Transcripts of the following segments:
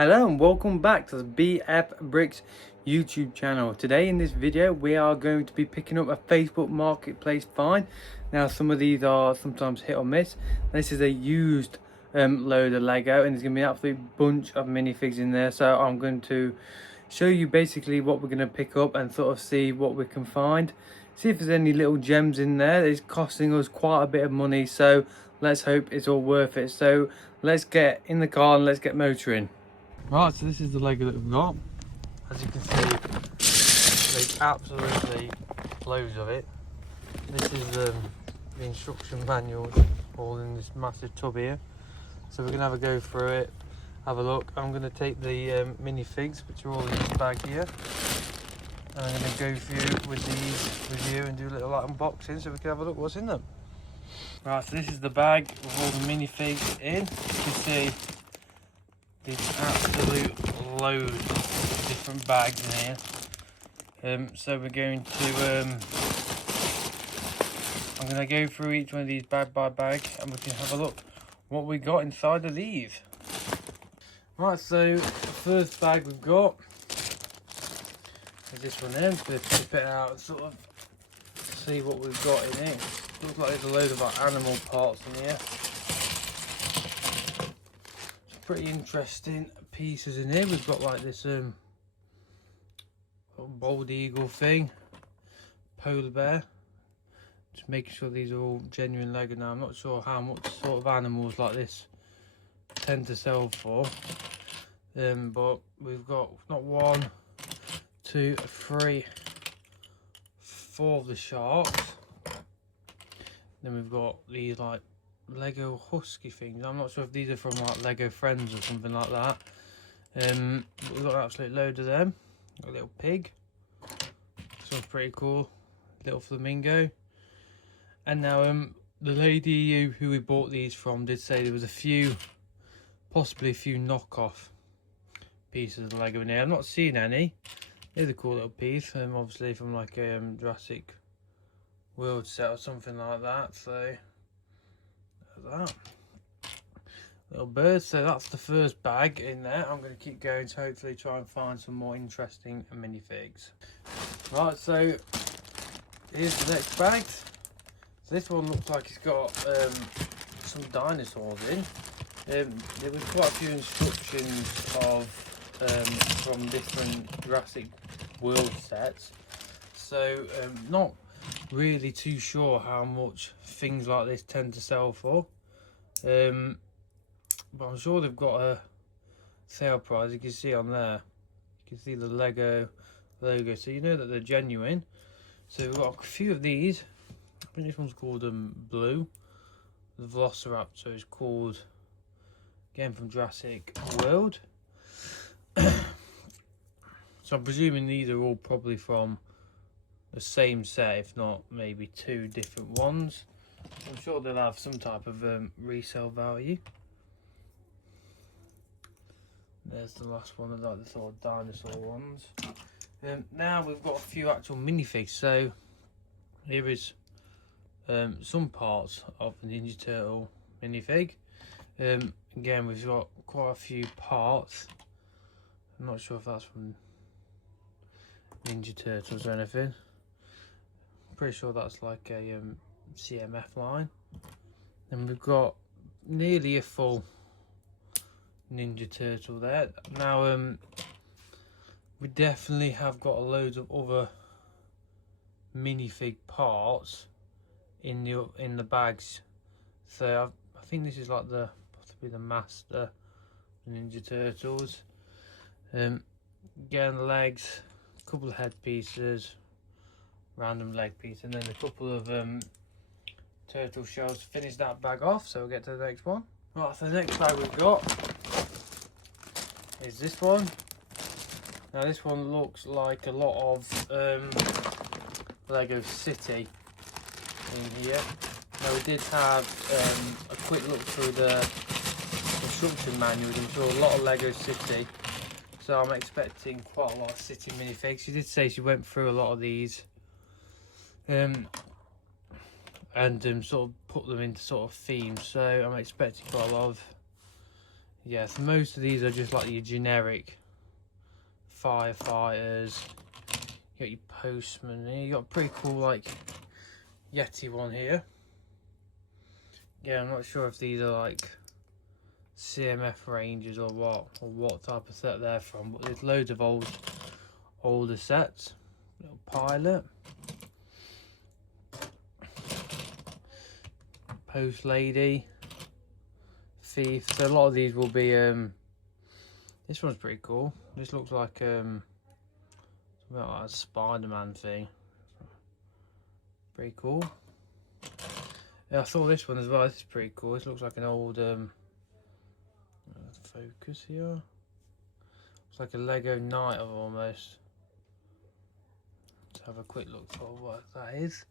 Hello and welcome back to the BF Bricks YouTube channel. Today in this video we are going to be picking up a Facebook Marketplace find. Now some of these are sometimes hit or miss. This is a used load of Lego and there's going to be an absolute bunch of minifigs in there. So I'm going to show you basically what we're going to pick up and sort of see what we can find. See if there's any little gems in there. It's costing us quite a bit of money, so let's hope it's all worth it. So let's get in the car and let's get motoring. Right, so this is the Lego that we've got. As you can see, there's absolutely loads of it. This is the instruction manual all in this massive tub here. So we're going to have a go through it, have a look. I'm going to take the minifigs, which are all in this bag here. And I'm going to go through with these with you and do a little unboxing so we can have a look what's in them. Right, so this is the bag with all the minifigs in. You can see there's absolute loads of different bags in here. So we're going to I'm going to go through each one of these bag by bag and we can have a look what we got inside of these. Right, so the first bag we've got is this one there. I'm just going to tip it out and sort of see what we've got in it. Looks like there's a load of like animal parts in here. Pretty interesting pieces in here. We've got like this bald eagle thing, polar bear. Just making sure these are all genuine Lego. Now I'm not sure how much sort of animals like this tend to sell for, but we've got not 1, 2, 3, 4 of the sharks. Then we've got these like Lego husky things. I'm not sure if these are from like Lego Friends or something like that. But we've got an absolute load of them. Got a little pig. So pretty cool. Little flamingo. And now the lady who we bought these from did say there was a few, possibly a few knockoff pieces of Lego in here. I've not seen any. Here's a cool little piece. Obviously from like a Jurassic World set or something like that. So that little bird. So that's the first bag in there. I'm going to keep going to hopefully try and find some more interesting minifigs. Right, so here's the next bag. So this one looks like it's got some dinosaurs in. There was quite a few instructions of from different Jurassic World sets, so not really too sure how much things like this tend to sell for, but I'm sure they've got a sale price. You can see on there, you can see the Lego logo, so you know that they're genuine. So we've got a few of these. I think this one's called Blue. The Velociraptor is called, again, from Jurassic World. So I'm presuming these are all probably from the same set, if not maybe 2 different ones. I'm sure they'll have some type of resale value. There's the last one of like the sort of dinosaur ones. Now we've got a few actual minifigs. So here is some parts of the Ninja Turtle minifig. Again, we've got quite a few parts. I'm not sure if that's from Ninja Turtles or anything. Pretty sure that's like a CMF line. And we've got nearly a full Ninja Turtle there. Now we definitely have got loads of other minifig parts in the bags. So I think this is like the possibly the master Ninja Turtles. Again, legs, a couple of head pieces, random leg piece, and then a couple of turtle shells to finish that bag off. So we'll get to the next one. Right, so the next bag we've got is this one. Now this one looks like a lot of Lego City in here. Now we did have a quick look through the instruction manual. I'm sure a lot of Lego City. So I'm expecting quite a lot of City minifigs. She did say she went through a lot of these and sort of put them into sort of themes. So I'm expecting quite a lot of Yeah, so most of these are just like your generic firefighters. You got your postman here. You got a pretty cool like Yeti one here. Yeah, I'm not sure if these are like CMF Rangers or what type of set they're from, but there's loads of older sets. Little pilot, post lady, thief. So a lot of these will be this one's pretty cool. This looks like something like a Spider-Man thing. Pretty cool. Yeah, I saw this one as well. This is pretty cool. This looks like an old focus here. It's like a Lego Night of almost. Let's have a quick look for what that is.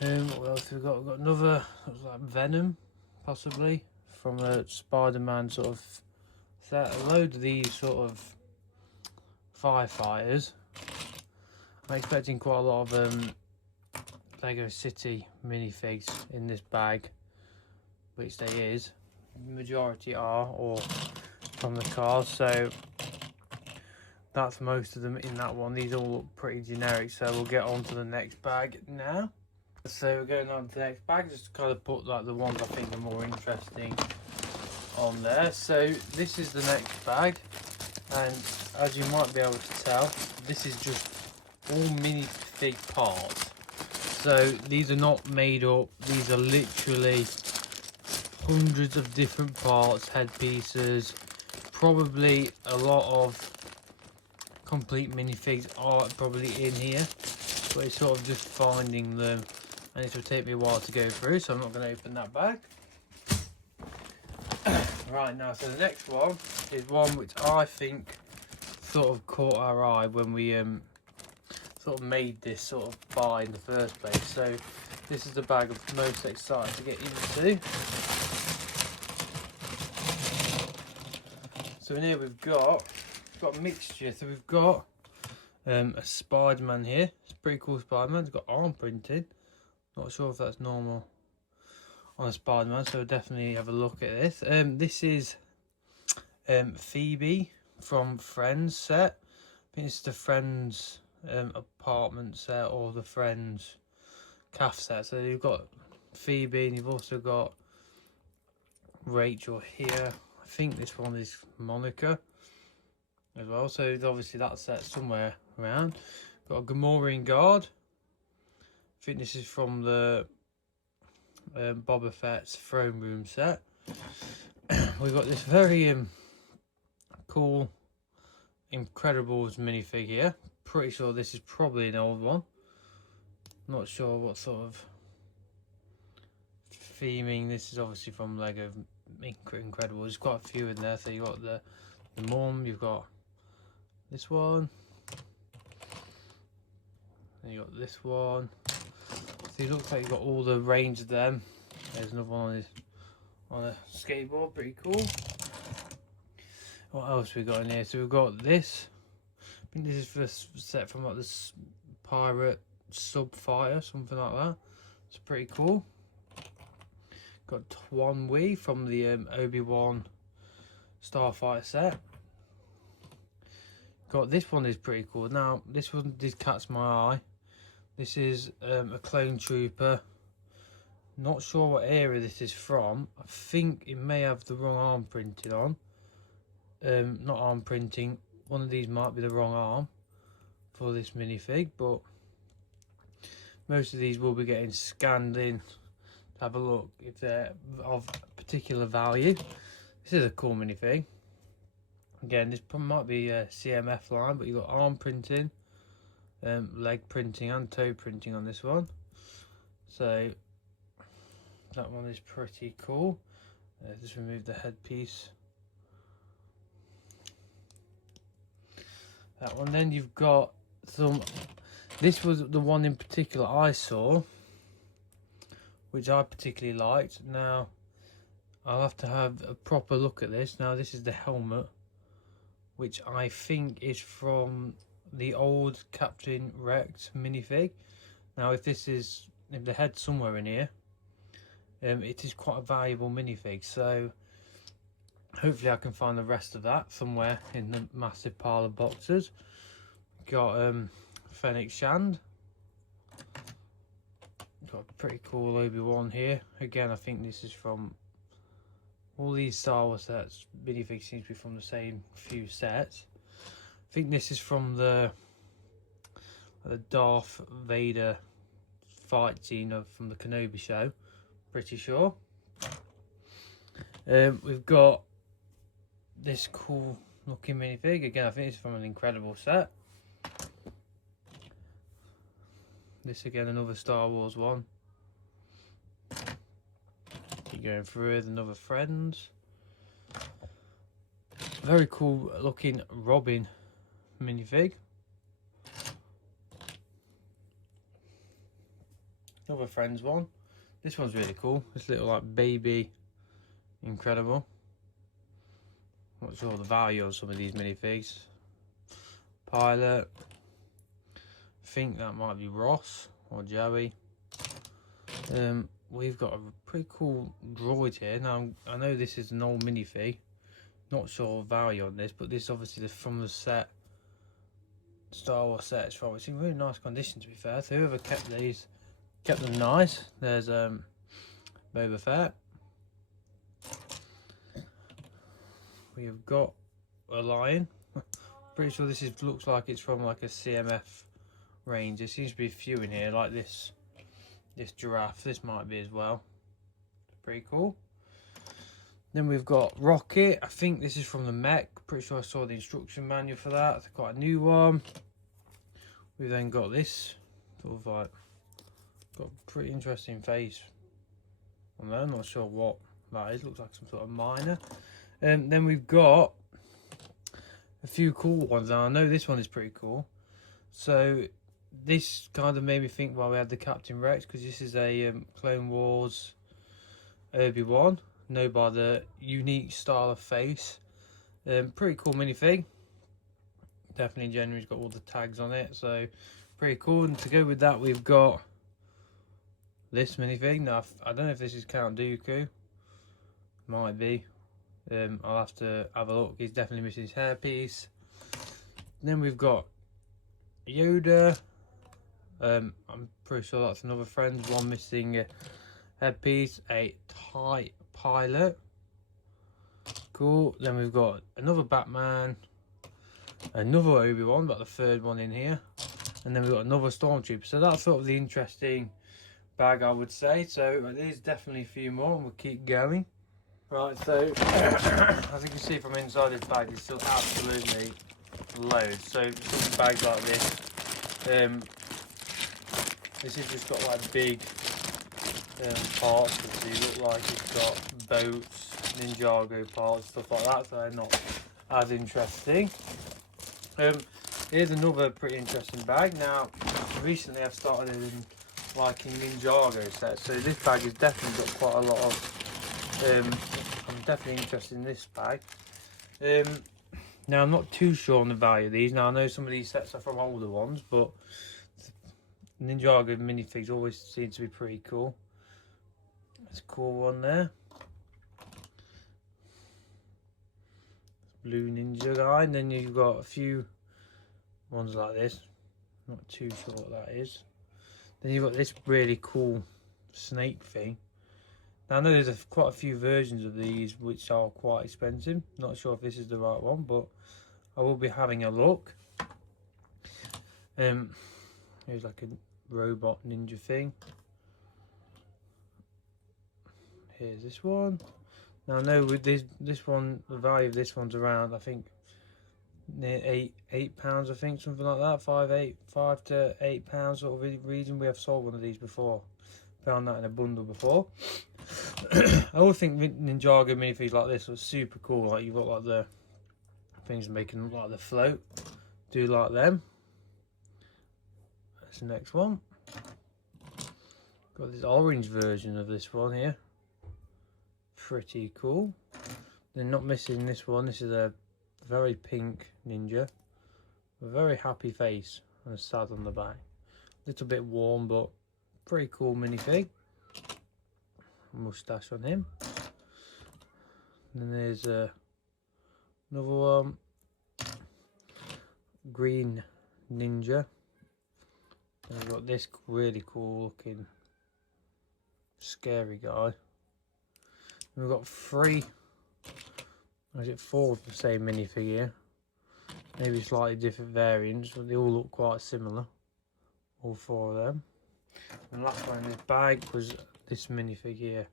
What else have we got? We've got another, looks like Venom, possibly, from a Spider-Man sort of set. A load of these sort of firefighters. I'm expecting quite a lot of Lego City minifigs in this bag, which they is. The majority are, or from the cars, so that's most of them in that one. These all look pretty generic, so we'll get on to the next bag now. So we're going on to the next bag, just to kind of put like the ones I think are more interesting on there. So this is the next bag, and as you might be able to tell, this is just all minifig parts. So these are not made up, these are literally hundreds of different parts, headpieces. Probably a lot of complete minifigs are probably in here, but it's sort of just finding them, and it will take me a while to go through, so I'm not going to open that bag. Right, now, so the next one is one which I think sort of caught our eye when we sort of made this sort of buy in the first place. So this is the bag I'm most excited to get into. So in here we've got a mixture. So we've got a Spider-Man here. It's a pretty cool Spider-Man. It's got arm printing. Not sure if that's normal on a Spider-Man, so definitely have a look at this. This is Phoebe from Friends set. I think it's the Friends apartment set or the Friends calf set. So you've got Phoebe and you've also got Rachel here. I think this one is Monica as well. So obviously that set somewhere around. Got a Gamorrean guard. I think this is from the Boba Fett's throne room set. We've got this very cool Incredibles minifig here. Pretty sure this is probably an old one. Not sure what sort of theming. This is obviously from Lego Incredibles. There's quite a few in there. So you've got the mum, you've got this one, and you got this one. So it looks like you've got all the range of them. There's another one on a skateboard, pretty cool. What else we got in here? So we've got this. I think this is for set from like this pirate sub fighter, something like that. It's pretty cool. Got Tuan Wee from the Obi-Wan Starfighter set. Got this one is pretty cool. Now this one did catch my eye. This is a clone trooper. Not sure what area this is from. I think it may have the wrong arm printed on. Not arm printing. One of these might be the wrong arm for this minifig, but most of these will be getting scanned in to have a look if they're of particular value. This is a cool minifig. Again, this might be a CMF line, but you've got arm printing, leg printing and toe printing on this one. So that one is pretty cool. Just remove the headpiece. That one. Then you've got some. This was the one in particular I saw, which I particularly liked. Now I'll have to have a proper look at this. Now this is the helmet, which I think is from the old Captain Rex minifig. Now if the head's somewhere in here, it is quite a valuable minifig, so hopefully I can find the rest of that somewhere in the massive pile of boxes. Got Fennec Shand. Got a pretty cool Obi-Wan here. Again, I think this is from all these Star Wars sets. Minifigs seems to be from the same few sets. I think this is from the Darth Vader fight scene from the Kenobi show. Pretty sure. We've got this cool looking minifig. Again, I think it's from an Incredible set. This again, another Star Wars one. Keep going through it, another Friends. Very cool looking Robin minifig. Another Friends one. This one's really cool. This little like baby Incredible. Not sure the value of some of these minifigs. Pilot. I think that might be Ross or Joey. We've got a pretty cool droid here. Now I know this is an old minifig. Not sure value on this, but this is obviously from the set, Star Wars set. It's from. It's in really nice condition, to be fair. So whoever kept these, kept them nice. There's Boba Fett. We have got a lion. Pretty sure this looks like it's from like a CMF range. There seems to be a few in here, like this giraffe. This might be as well. Pretty cool. Then we've got Rocket. I think this is from the mech. Pretty sure I saw the instruction manual for that. It's quite a new one. We've then got this sort of like, got a pretty interesting face on there. I'm not sure what that is. Looks like some sort of miner. Then we've got a few cool ones. Now I know this one is pretty cool. So this kind of made me think while we had the Captain Rex, because this is a Clone Wars Obi-Wan. Know by the unique style of face. Pretty cool minifig. Definitely genuine. It's got all the tags on it, so pretty cool. And to go with that, we've got this minifig. Now I don't know if this is Count Dooku. Might be. I'll have to have a look. He's definitely missing his hairpiece. Then we've got Yoda. I'm pretty sure that's another friend. One missing a headpiece. A TIE pilot. Cool. Then we've got another Batman. Another Obi-Wan, but the third one in here. And then we've got another Stormtrooper. So that's sort of the interesting bag, I would say. So there's definitely a few more, and we'll keep going. Right, so as you can see from inside this bag, it's still absolutely loads. So some bags like this, this has just got like big parts. So you look like it's got boats, Ninjago parts, stuff like that. So they're not as interesting. Here's another pretty interesting bag. Now, recently I've started liking Ninjago sets. So this bag has definitely got quite a lot of. I'm definitely interested in this bag. Now I'm not too sure on the value of these. Now I know some of these sets are from older ones, but Ninjago minifigs always seem to be pretty cool. That's a cool one there. Blue Ninja guy. And then you've got a few ones like this. Not too sure what that is. Then you've got this really cool snake thing. Now I know there's quite a few versions of these which are quite expensive. Not sure if this is the right one, but I will be having a look. Here's like a robot ninja thing. Here's this one. Now I know with this one, the value of this one's around, I think, near £8, I think, something like that. £5 to £8 sort of region. We have sold one of these before. Found that in a bundle before. I always think Ninjago minifigs like this are super cool. Like you've got like the things making them like the float. Do like them. That's the next one. Got this orange version of this one here. Pretty cool. They're not missing this one. This is a very pink ninja. A very happy face and a sad on the back. A little bit warm, but pretty cool minifig. moustache on him. And then there's another one, green ninja. And we've got this really cool looking scary guy. And we've got 3, or is it 4 of the same minifig here? Maybe slightly different variants, but they all look quite similar. All 4 of them. And the last one in this bag was this minifig here.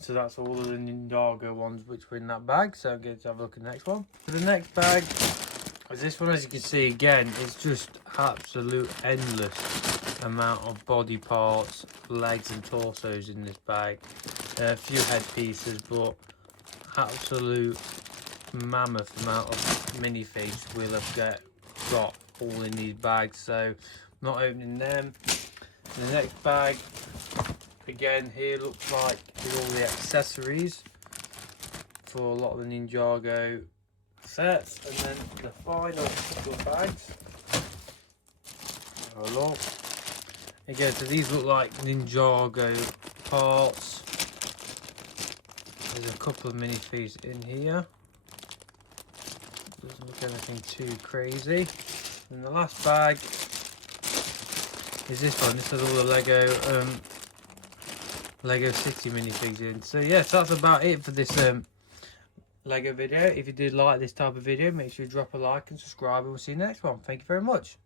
So that's all of the Ninjago ones which were in that bag. So I'm going to have a look at the next one. For the next bag is this one. As you can see again, it's just absolute endless amount of body parts, legs and torsos in this bag. A few head pieces, but absolute mammoth amount of minifigs we'll have got all in these bags. So not opening them. The next bag again here looks like with all the accessories for a lot of the Ninjago sets. And then the final couple of bags, have a look. Again, so these look like Ninjago parts. There's a couple of minifigs in here. Doesn't look anything too crazy. And the last bag is this one. This has all the Lego City minifigs in. So yes, that's about it for this Lego video. If you did like this type of video, make sure you drop a like and subscribe, and we'll see you next one. Thank you very much.